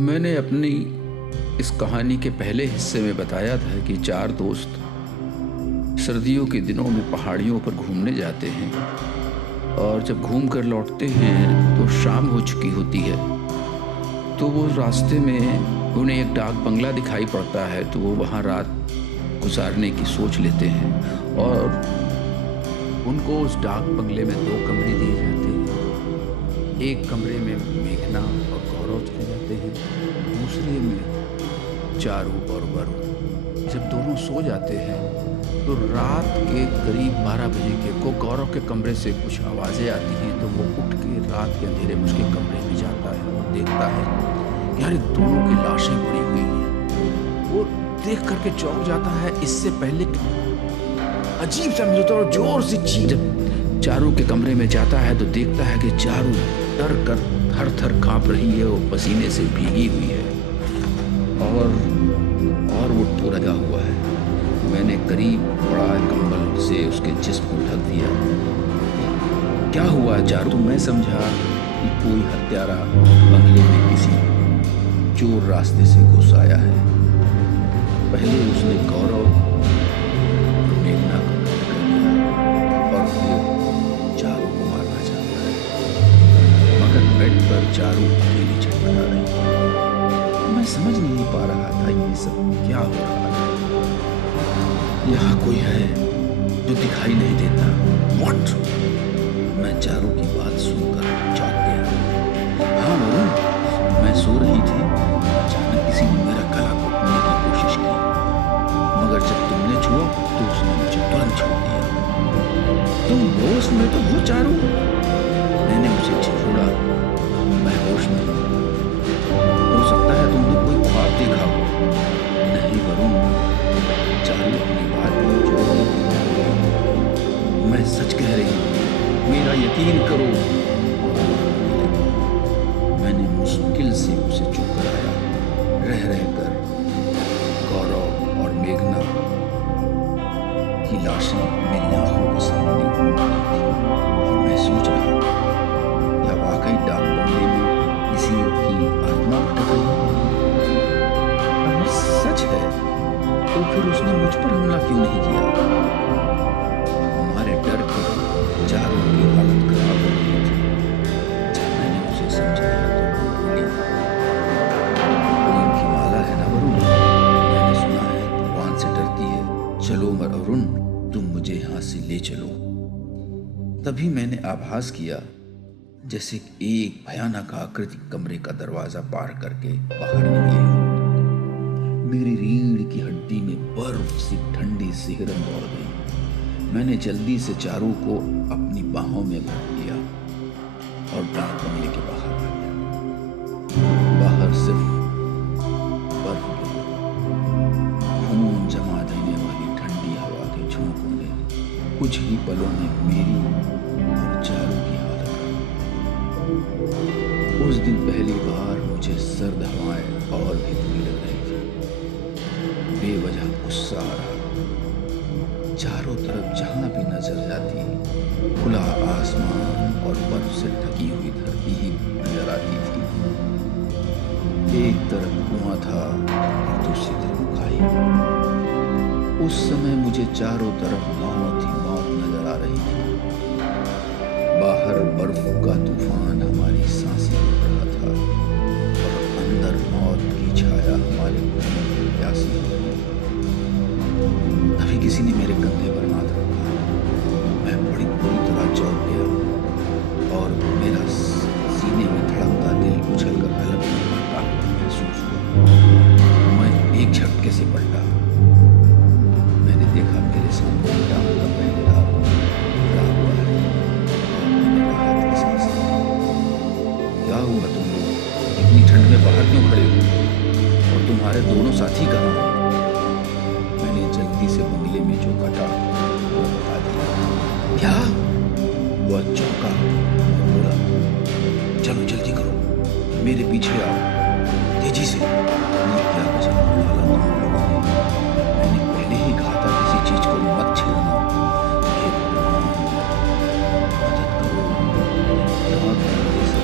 मैंने अपनी इस कहानी के पहले हिस्से में बताया था कि चार दोस्त सर्दियों के दिनों में पहाड़ियों पर घूमने जाते हैं और जब घूम कर लौटते हैं तो शाम हो चुकी होती है। तो वो रास्ते में उन्हें एक डाक बंगला दिखाई पड़ता है, तो वो वहाँ रात गुजारने की सोच लेते हैं और उनको उस डाक बंगले में 2 कमरे दिए जाते हैं। एक कमरे में मेघना और गौरव चले जाते हैं, दूसरे में चारू और वरुण। जब दोनों सो जाते हैं तो रात के करीब 12 बजे को गौरव के कमरे से कुछ आवाज़ें आती हैं। तो वो उठ के रात के अंधेरे में उसके कमरे में जाता है और देखता है कि यार दोनों की लाशें पड़ी हुई हैं। वो देख करके चौंक जाता है। इससे पहले अजीब सा मिलता है और जोर से चीख। जब चारू के कमरे में जाता है तो देखता है कि चारू डर कर थर थर काँप रही है, वो पसीने से भीगी हुई है और वो तो लगा हुआ है। मैंने करीब बड़ा कंबल से उसके जिस्म को ढक दिया। क्या हुआ चारू? तो मैं समझा कि कोई हत्यारा बंगले में किसी चोर रास्ते से घुस आया है। पहले उसने गौरव और मेघना को कत्ल कर दिया और फिर चारू को मारना चाहता है। मगर बेड पर चारू अकेली छटपटा रही है। मैं समझ नहीं पा रहा था ये सब क्या हो रहा है। यहाँ कोई है जो दिखाई नहीं देता। What? मैं चारू की बात सुनकर चौंक गया। हाँ वरुण, मैं सो रही थी, अचानक किसी ने मेरा गला घोटने की कोशिश की, मगर जब तुमने छुआ तो उसने मुझे तुरंत छोड़ दिया। तुम होश में तो हो चारू? मैंने उसे झिझोड़ा। मैं होश में हूँ। हो सकता है तुमने कोई ख्वाब देखा हो। नहीं वरुण, चारू अपनी बात में जोर देकर, मैं सच कह रही हूँ, मेरा यकीन करो। मैंने मुश्किल से उसे चुप कराया। रह रहकर गौरव और मेघना की लाशें मेरी आंखों के सामने घूम रही थी और मैं सोच रहा था, क्या वाकई डाक बंगले में किसी की आत्मा भटक रही है? अगर सच है तो फिर उसने मुझ पर हमला क्यों नहीं किया? हमारे डर के चारू की हालत खराब हो गई थी। जब मैंने उसे समझाया तो वो बोली, प्रेम की माला है ना वरुण, मैंने सुना है भगवान से डरती है। चलो वरुण, तुम मुझे यहाँ से ले चलो। तभी मैंने आभास किया जैसे एक भयानक आकृति कमरे का दरवाजा पार करके बाहर निकली। मेरी रीढ़ की हड्डी में बर्फ सी ठंडी सिहरन दौड़ गई। मैंने जल्दी से चारू को अपनी बाहों में भर लिया और डाक बंगले के बाहर आ गया। बाहर सिर्फ बर्फ गिरी, खून जमा देने वाली ठंडी हवा के झोंकों ने कुछ ही पलों में मेरी और चारू की हालत कर। उस दिन पहली बार मुझे सर्द हवाएं और भी बुरी लग रही थी। बेवजह गुस्सा आ रहा। चारों तरफ जहां भी नजर जाती खुला आसमान और बर्फ से ढकी हुई धरती ही नजर आती थी। एक तरफ कुआं था और दूसरी तरफ खाई। उस समय मुझे चारों तरफ मौत ही मौत नजर आ रही थी। बाहर बर्फ का तूफान हमारी सांसें रोक रहा था और अंदर मौत की छाया हमारे खून में प्यासी हो रही थी। तभी किसी ने मेरे कंधे पर हाथ रखा। मैं बड़ी बुरी तरह चौंक गया और मेरा सीने में धड़कता दिल उछलकर हलक मारता हुआ महसूस हुआ। मैं एक झटके से पलटा। मैंने देखा मेरे सामने डाक का पहरेदार खड़ा हुआ है और मैंने राहत की सांस ली। क्या हुआ तुम लोग? इतनी ठंड में बाहर क्यों खड़े हो? और तुम्हारे दोनों साथी कहाँ हैं? मैंने जल्दी से बंगले में जो घटा वो बता दिया। क्या? वह चौंका और बोला, चलो जल्दी करो, मेरे पीछे आओ, तेजी से। ये क्या गजब कर डाला तुम लोगों ने। मैंने पहले ही कहा था किसी चीज को मत छेड़ना। हे भगवान, मदद करो। डाक बंगले से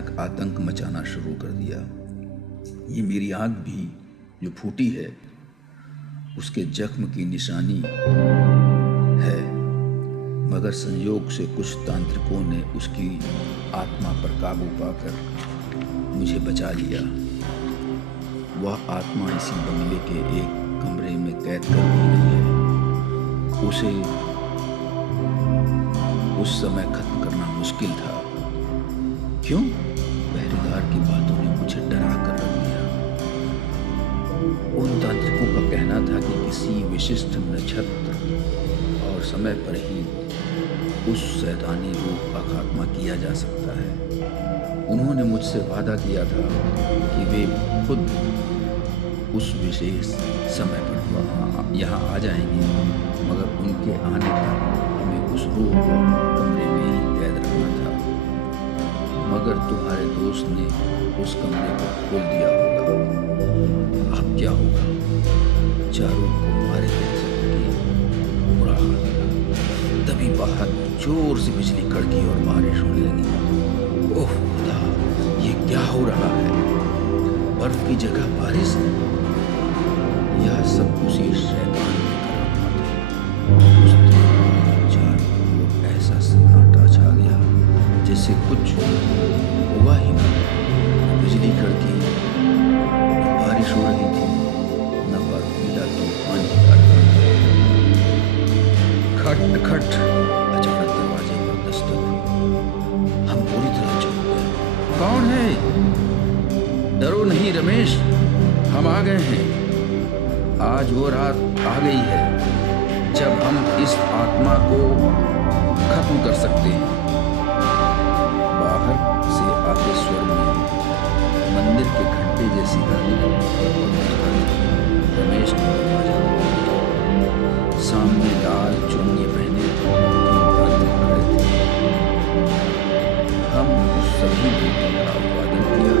भयानक आतंक मचाना शुरू कर दिया। ये मेरी आँख भी जो फूटी है उसके जख्म की निशानी है, मगर संयोग से कुछ तांत्रिकों ने उसकी आत्मा पर काबू पाकर मुझे बचा लिया। वह आत्मा इसी बंगले के एक कमरे में कैद कर दी गई है। उसे उस समय खत्म करना मुश्किल था। क्यों? पहरेदार की बातों ने मुझे डरा कर रख दिया। उन तांत्रिकों का कहना था कि किसी विशिष्ट नक्षत्र और समय पर ही उस शैतानी रूप का खात्मा किया जा सकता है। उन्होंने मुझसे वादा किया था कि वे खुद उस विशेष समय पर यहाँ आ जाएंगे, मगर उनके आने तक हमें उस रूप को कमरे में ही कैद रखना था। मगर तुम्हारे दोस्त ने उस कमरे को खोल दिया होगा। अब क्या होगा? चारों को मारे कैसे बुरा हाल लगा। तभी बाहर जोर से बिजली कड़की और बारिश होने लगी। ओह खुदा, ये क्या हो रहा है? बर्फ की जगह बारिश? यह सब उसी शैतान ने करा था। उस दिन चारों ओर ऐसा सन्नाटा छा गया जैसे कुछ हुआ ही नहीं। बिजली कड़की, न बारिश हो रही थी, न बर्फीला तूफान की गर्जना। खट खट, अचानक दरवाजे पर दस्तक। हम पूरी तरह चौंक गए। कौन है? डरो नहीं रमेश, हम आ गए हैं। आज वो रात आ गई है जब हम इस आत्मा को खत्म कर सकते हैं। बाहर से आते स्वर में मंदिर के घंटे जैसी ध्वनि रमेश ने दरवाजा खोल दिया। सामने लाल चुन्नी पहने तीन तांत्रिक खड़े थे। हम उस सभी गीतों का अभिवादन किया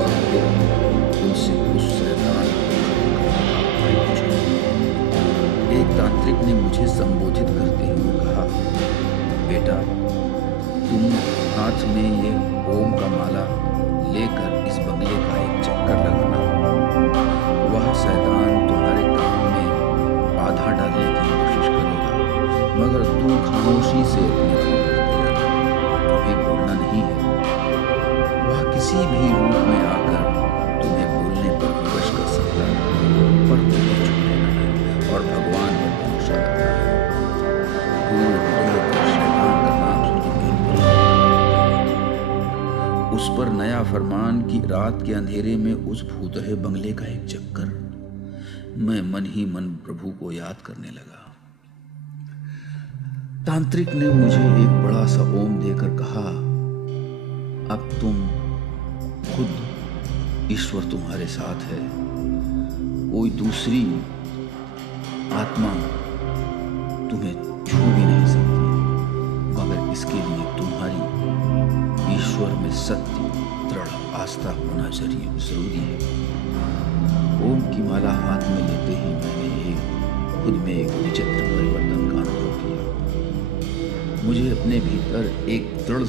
और फिर उनसे उस शैतान एक तांत्रिक ने मुझे संबोधित करते हुए कहा, बेटा तुम हाथ में ये ओम का माला लेकर इस बंगले का एक चक्कर लगाना। वह शैतान तुम्हारे काम में बाधा डालने की कोशिश करेगा, मगर तुम खामोशी से अपने को करते रहना। तुम्हें बोलना नहीं है। वह किसी भी रूप में आकर तुम्हें बोलने पर विवश कर सकता है, पर तुम्हें चुप रहना है और भगवान पर भरोसा रखना है। शैतान का नाम उस पर नया फरमान कि रात के अंधेरे में उस भूतहे बंगले का एक चक्कर। मैं मन ही मन प्रभु को याद करने लगा। तांत्रिक ने मुझे एक बड़ा सा ओम देकर कहा, अब तुम खुद ईश्वर तुम्हारे साथ है। कोई दूसरी आत्मा तुम्हें छू भी नहीं सकती, मगर इसके लिए तुम्हारी ईश्वर में सत्य दृढ़ आस्था होना जरूरी है। ओम की माला हाथ में लेते ही मैंने खुद में एक विचित्र परिवर्तन का अनुभव किया। मुझे अपने भीतर एक दृढ़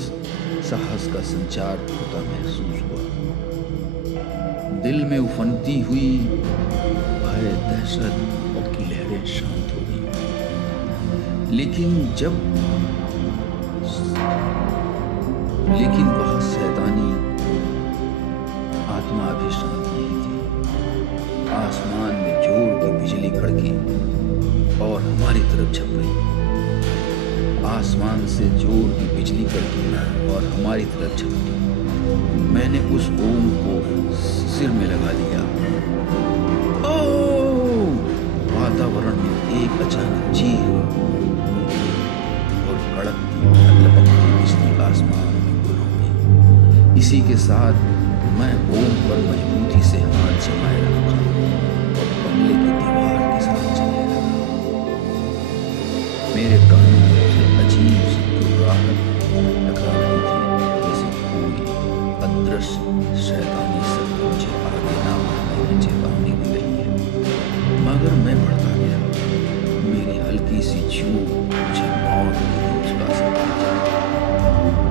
साहस का संचार होता महसूस हुआ। दिल में उफनती हुई भय, दहशत की लहरें शांत हो गई। लेकिन वह शैतानी आत्मा अभी शांत नहीं थी। आसमान में जोर की बिजली कड़की और हमारी तरफ झप गई। आसमान से जोर की बिजली कड़की और हमारी तरफ झपकी। मैंने उस ओम को सिर में लगा लिया। वातावरण में एक अचानक चीख और कड़कती लपकती बिजली आसमान में गुल हो गई। इसी के साथ मैं ओम पर मजबूती से हाथ जमाए रखा और बंगले की दीवार के साथ चलने लगा। मेरे कानों से अजीब सी घबराहट टकरा रही थी, जैसे कोई अदृश्य शैतानी शक्ति मुझे आगे ना बढ़ने की चेतावनी दे रही है। मगर मैं बढ़ता गया। मेरी हल्की सी चूक मुझे मौत की ओर चला सकती थी।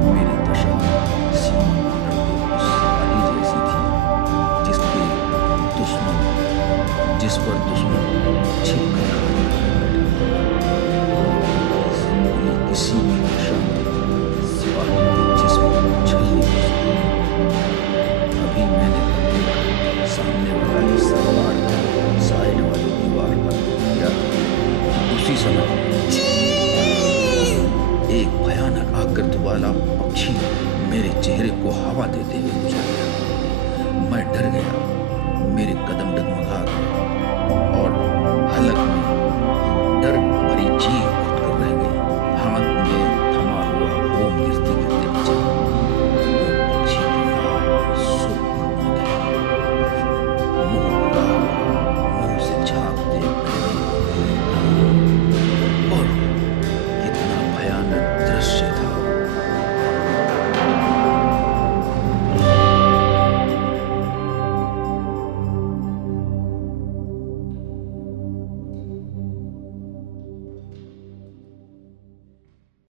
मेरी दशा सीमा पर लड़ती हवा देते हुए गुजर गया। मैं डर गया, मेरे कदम डगमगा गए और हलक में डर भरी चीख